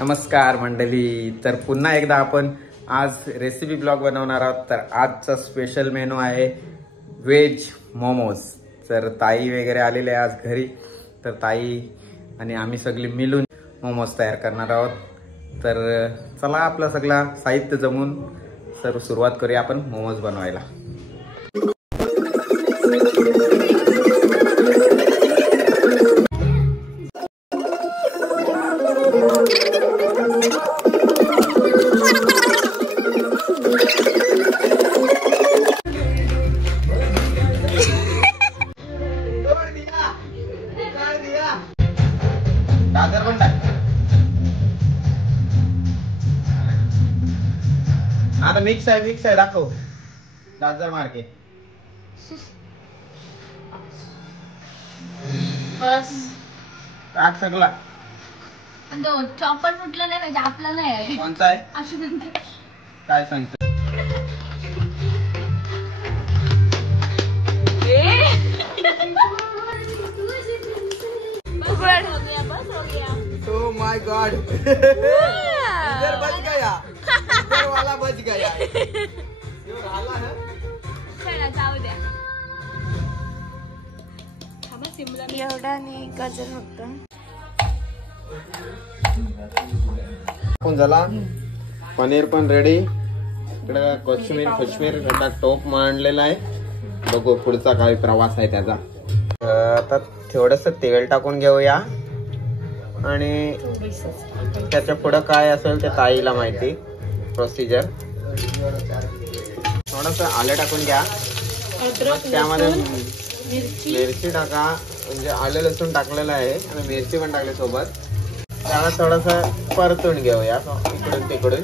नमस्कार मंडळी, तर पुन्हा एकदा आपण आज रेसिपी ब्लॉग बनवणार आहोत। तर आजचा स्पेशल मेनू आहे व्हेज मोमोज। तर ताई वगैरे आलेले आज घरी, तर ताई आणि आम्ही सगळे मिळून मोमोज तयार करणार आहोत। तर चला आपलं सगळं साहित्य जमून सुरुवात करूया आपण मोमोज बनवायला। आता मिक्स आहे दाखव। गाजर मार के बस टाक सगळा। चॉपर फुटलं नाही पाहिजे, आपला नाही आहे। कोणता आहे काय सांगतो? Oh my God! इधर बच गया, इधर वाला बच गया। यो राहिला ना? चला जाऊ द्या। एवढा नाही गाजर फक्त। आपण झाला पनीर पण रेडी। इकडे कोशिंबीर टोप मांडलेला आहे। बघू पुढचा काय प्रवास आहे त्याचा। आता थोडस तेल टाकून घेऊया आणि त्याच्या पुढे काय असेल ते ताईला माहिती प्रोसिजर। थोडस आलं टाकून घ्या, त्यामध्ये मिरची टाका। म्हणजे आलं लसूण टाकलेलं आहे आणि मिरची पण टाकली सोबत। त्याला थोडस परतून घेऊया इकडून तिकडून।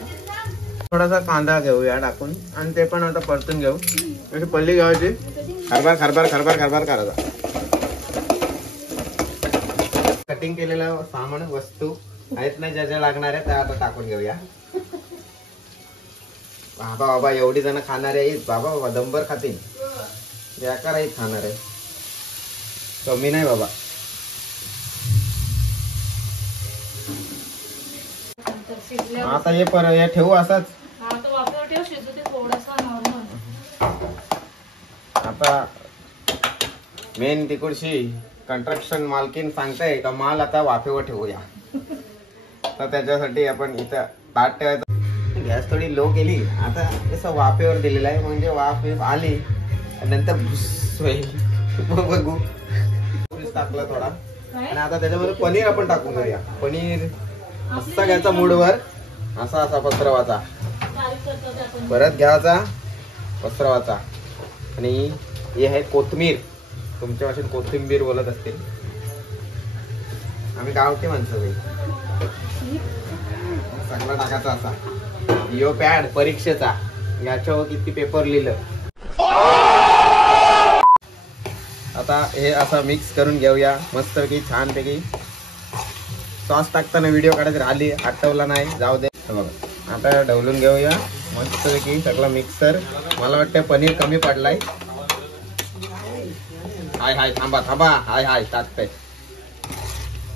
थोडासा कांदा घेऊया टाकून आणि ते पण आता परतून घेऊ। अशी पल्ली घ्यायची, खरबार करायचा। कटिंग केलेलं सामान वस्तू आहेत ना, ज्या लागणार आहे त्या आता टाकून घेऊया। बाबा एवढी जण खाणार आहेत, बाबा दंबर खातील, बेकार खाणार आहे, कमी नाही बाबा। आता हे ठेवू असंच। आता मेन तिकडची कंस्ट्रक्शन मालकीन सांगताय का माल आता वाफेवर ठेवूया। तर त्याच्यासाठी आपण इथं ताट ठेवायचं। गॅस थोडी लो केली, आता असं वाफेवर दिलेलं आहे, म्हणजे वाफ आली नंतर बघू टाकला थोडा। आणि आता त्याच्यामध्ये पनीर आपण टाकून घेऊया। पनीर मस्त घ्यायचा मूडवर, असा पसरवाचा, परत घ्यायचा पसरवाचा। आणि हे आहे कोथिंबीर, तुमच्या भाषेत कोथिंबीर बोलत असतील, आम्ही गावठी माणसं बाई। सगळा टाकायचा असा। यो पॅड परीक्षेचा, याच्यावर किती पेपर लिहिलं। आता हे असं मिक्स करून घेऊया मस्तपैकी छानपैकी। सॉस टाकताना व्हिडिओ काढायची राहिली, आठवला नाही, जाऊ दे। बघा आता ढवलून घेऊया मस्तपैकी सगळं मिक्सर। मला वाटतं पनीर कमी पडलाय। हाय थांबा हाय टाकताय।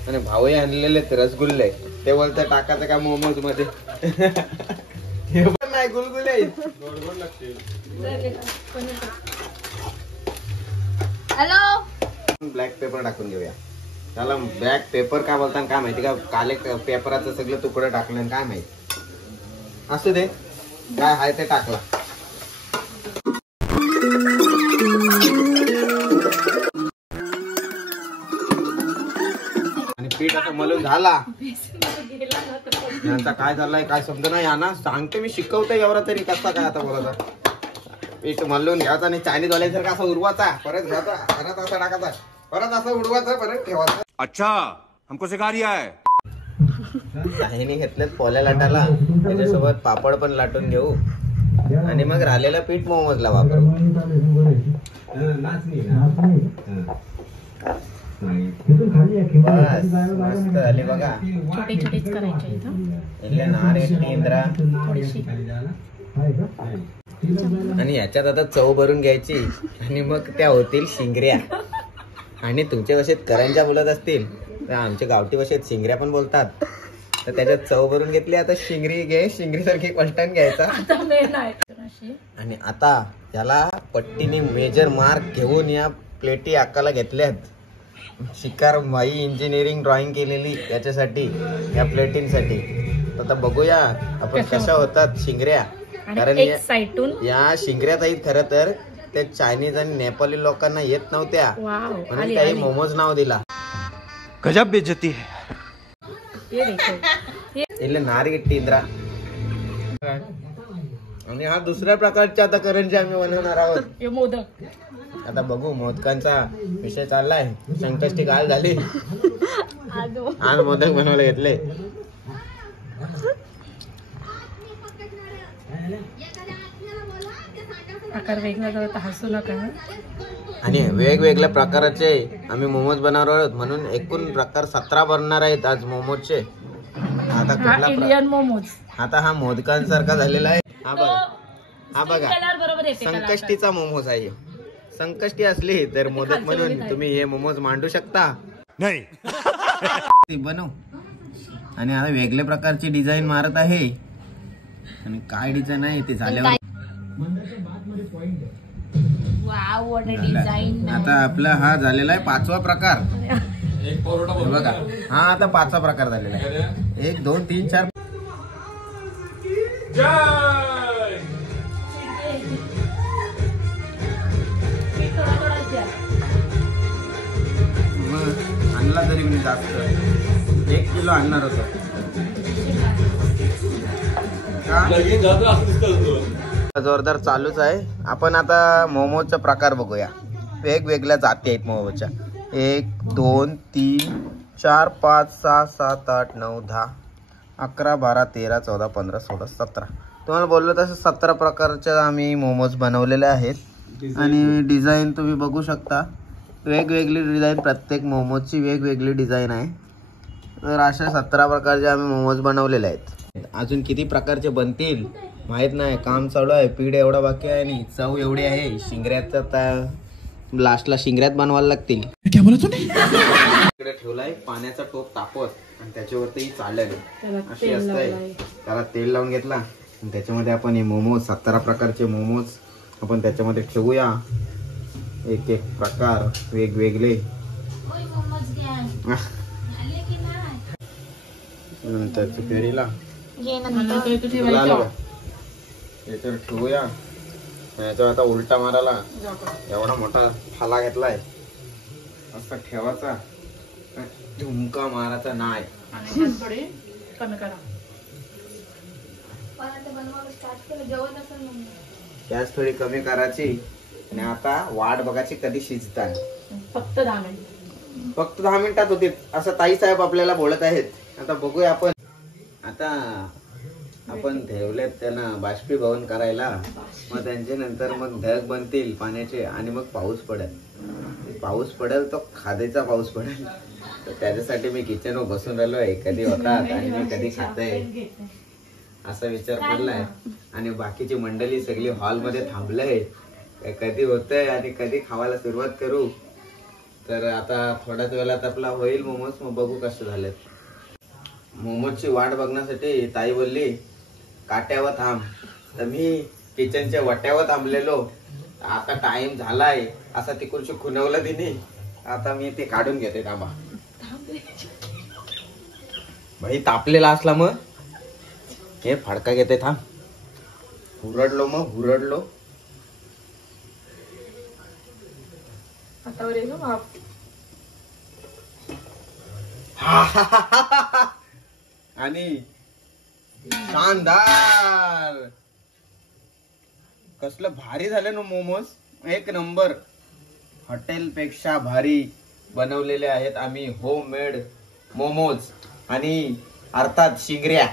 आणि भाऊही आणलेले रसगुल्ले, ते बोलते टाकायचं का मोमोज मध्ये? हे पण नाही, गुलगुले हॅलो। ब्लॅक पेपर टाकून घेऊया। त्याला ब्लॅक पेपर का बोलतात काय माहिती का? काले पेपराचं सगळं तुकडं टाकलं काय माहिती, असू दे काय आहे ते टाकला। आणि पीठ आता मलून झाला। यांचा काय झालंय काय समजा नाही, यांना सांगते मी, शिकवते एवढा तरी कसा काय आता बोलायचा। पीठ मलून घ्यायचा आणि चायनीज वाल्यासारखा असा उडवायचा, परत घ्यायचा, परत असा टाकायचा, परत असं उडवायचं, परत ठेवायचं। अच्छा हमको सिखा रिया है। ह्याने घेतलेत पोल्या लाटाला, त्याच्यासोबत पापड पण लाटून घेऊ आणि मग राहिलेलं पीठ मोमोजला वापरू। बस मस्त झाली बघा। आणि याच्यात आता चव भरून घ्यायची आणि मग त्या होतील शिंगऱ्या। आणि तुमच्या भाषेत करंजा बोलत असतील तर आमच्या गावठी भाषेत शिंगऱ्या पण बोलतात। तर त्याच्यात चव भरून घेतली. आता शिंगरी घे, शिंगरी सारखी पलटण घ्यायचा. आणि आता याला पट्टीने मेजर मार्क घेऊन या प्लेटी अक्काला घेतल्यात. शिकार बाई इंजिनिअरिंग ड्रॉइंग केलेली याच्यासाठी, या प्लेटींसाठी. आता बघूया आपण कशा होतात शिंगऱ्या. कारण या शिंगऱ्या ताईत खरं तर त्या चायनीज आणि नेपाली लोकांना येत नव्हत्या म्हणून काही मोमोज नाव दिला. गजब बेइज्जती है. नारी टिंद्रा. आणि हा दुसऱ्या प्रकारच्या आता करंजी आम्ही बनवणार आहोत. मोदक. आता बघू, मोदकांचा विषय चाललाय. संकष्टी काल झाली, आज मोदक बनवायला घेतले. आकार वेगळा हसू नका. आणि वेगवेगळ्या प्रकाराचे आम्ही मोमोज बनवणार आहोत म्हणून एकूण प्रकार 17 बनणार आहेत आज मोमोजचे. आता कुठला इंडियन मोमोज. आता हा मोदकांसारखा झालेला आहे. हा बघा संकष्टीचा मोमोज आहे. संकष्टी असली तर मोदक म्हणून तुम्ही हे मोमोज मांडू शकता. नाही बनव. आणि आता वेगळ्या प्रकारची डिझाईन मारत आहे. आणि काय डिझाईन आहे ते झाल्यावर आता आपला हा झालेला आहे 5वा प्रकार. बघा हा आता 5वा प्रकार झालेला आहे. 1 2 3 4. आणला तरी मी जास्त 1 किलो आणणार होतो. जोरदार चालूच आहे. आपण आता मोमोजचा प्रकार बघूया. वेगवेगळ्या जाती आहेत मोमोजच्या. 1 2 3 4 5 6 7 8 9 10 11 12 13 14 15 16 17. तुम्हाला बोललो तसं 17 प्रकारचे आम्ही मोमोज बनवलेले आहेत. आणि डिझाईन तुम्ही बघू शकता. वेगवेगळी डिझाईन, प्रत्येक मोमोजची वेगवेगळी डिझाईन आहे. तर अशा 17 प्रकारचे आम्ही मोमोज बनवलेले आहेत. अजून किती प्रकारचे बनतील माहित नाही. काम चालू आहे. पीठ एवढा बाकी आहे आणि चव एवढी आहे. शिंगऱ्याचा लास्टला शिंगऱ्यात बनवायला लागतील. इकडे ठेवलाय पाण्याचा टोप तापत आणि त्याच्यावरती चाललं अशी असतंय. त्याला तेल लावून घेतला आणि त्याच्यामध्ये आपण हे मोमोज 17 प्रकारचे मोमोज आपण त्याच्यामध्ये ठेवूया. एक एक प्रकार वेगवेगळे. नंतर फेरीला याच्यावर ठेवूया. याच्यावर आता उलटा मारायला एवढा मोठा फाला घेतलाय. असं ठेवायचा, झुमका मारायचा नाही. गॅस थोडी कमी करायची. आणि आता वाट बघायची कधी शिजतात. फक्त 10 मिनिट. फक्त 10 मिनिटात होते असं ताई साहेब आपल्याला बोलत आहेत. आता बघूया आपण. आता आपण ठेवलेत त्यांना बाष्पीभवन करायला. मग त्यांच्या नंतर मग ढग बनतील पाण्याचे आणि मग पाऊस पडेल. पाऊस पडेल तो खादीचा पाऊस पडेल. तर त्याच्यासाठी मी किचनवर बसून राहिलोय. कधी होतात आणि मी कधी खातोय असा विचार पडलाय. आणि बाकीची मंडळी सगळी हॉलमध्ये थांबलंय. कधी होतंय आणि कधी खावायला सुरुवात करू. तर आता थोड्याच वेळात आपला होईल मोमोज. मग बघू कसे झालेत. मोमोजची वाट बघण्यासाठी ताई बोलली काट्यावर थांब. तर मी किचनच्या वट्यावर थांबलेलो. आता टाइम झालाय असा तिकडची खुनवलं तिने. आता मी ते काढून घेते. थांबा भाई, तापलेला असला मग हे फडका घेते. थांब. हुरडलो मग हुरडलो. आणि शानदार कसलं भारी झालं ना मोमोज. 1 नंबर. हॉटेल पेक्षा भारी बनवलेले आहेत आम्ही होममेड मोमोज. आणि अर्थात शिंगऱ्या.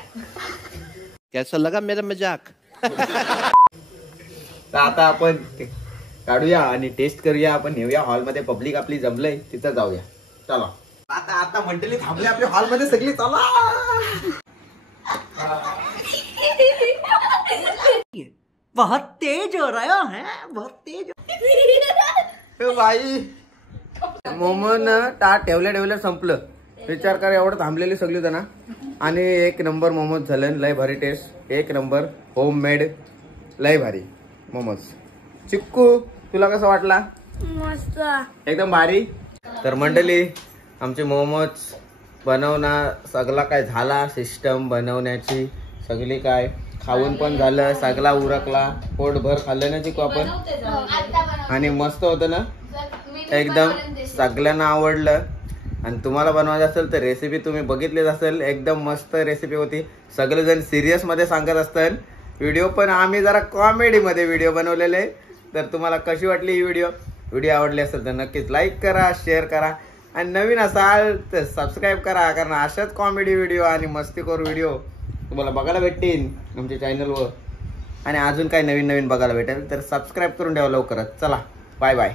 कैसा लगा मेरा मजाक. तर आता आपण काढूया आणि टेस्ट करूया. आपण नेऊया हॉलमध्ये. पब्लिक आपली जमलंय तिथं जाऊया. चला. आता मंडळी थांबले आपल्या हॉलमध्ये सगळी. चला. बहुत तेज हो रहा है, बहुत तेज. बाई मोमोन टा ठेवल्या संपलं. विचार करा एवढं थांबलेली सगळी जण. आणि एक नंबर मोमोज झाले, लय भारी टेस्ट, एक नंबर होममेड, लय भारी मोमोज. चिक्कू तुला कसं वाटला? मस्त. एकदम भारी. तर मंडळी आमचे मोमोज बनवणं सगळा काय झाला, सिस्टम बनवण्याची सगळी काय खाऊन पण झालं, सगळा उरकला, पोटभर खाल्लं ना चिकू आपण, आणि मस्त होतं ना एकदम, सगळ्यांना आवडलं. आणि तुम्हाला बनवायचं असेल तर रेसिपी तुम्ही बघितलीच असेल, एकदम मस्त रेसिपी होती. सगळेजण सिरियस मध्ये सांगत असतात व्हिडिओ, पण आम्ही जरा कॉमेडी मध्ये व्हिडिओ बनवलेले. तर तुम्हाला कशी वाटली ही व्हिडिओ आवडली असेल तर नक्कीच लाईक करा, शेअर करा, आणि नवीन असाल तर सबस्क्राईब करा, कारण अशाच कॉमेडी व्हिडिओ आणि मस्तीखोर व्हिडिओ तुम्हाला बघायला भेटतील आमच्या चॅनलवर. आणि अजून काय नवीन नवीन बघायला भेटेल तर सबस्क्राईब करून ठेवा लवकरच. चला बाय बाय.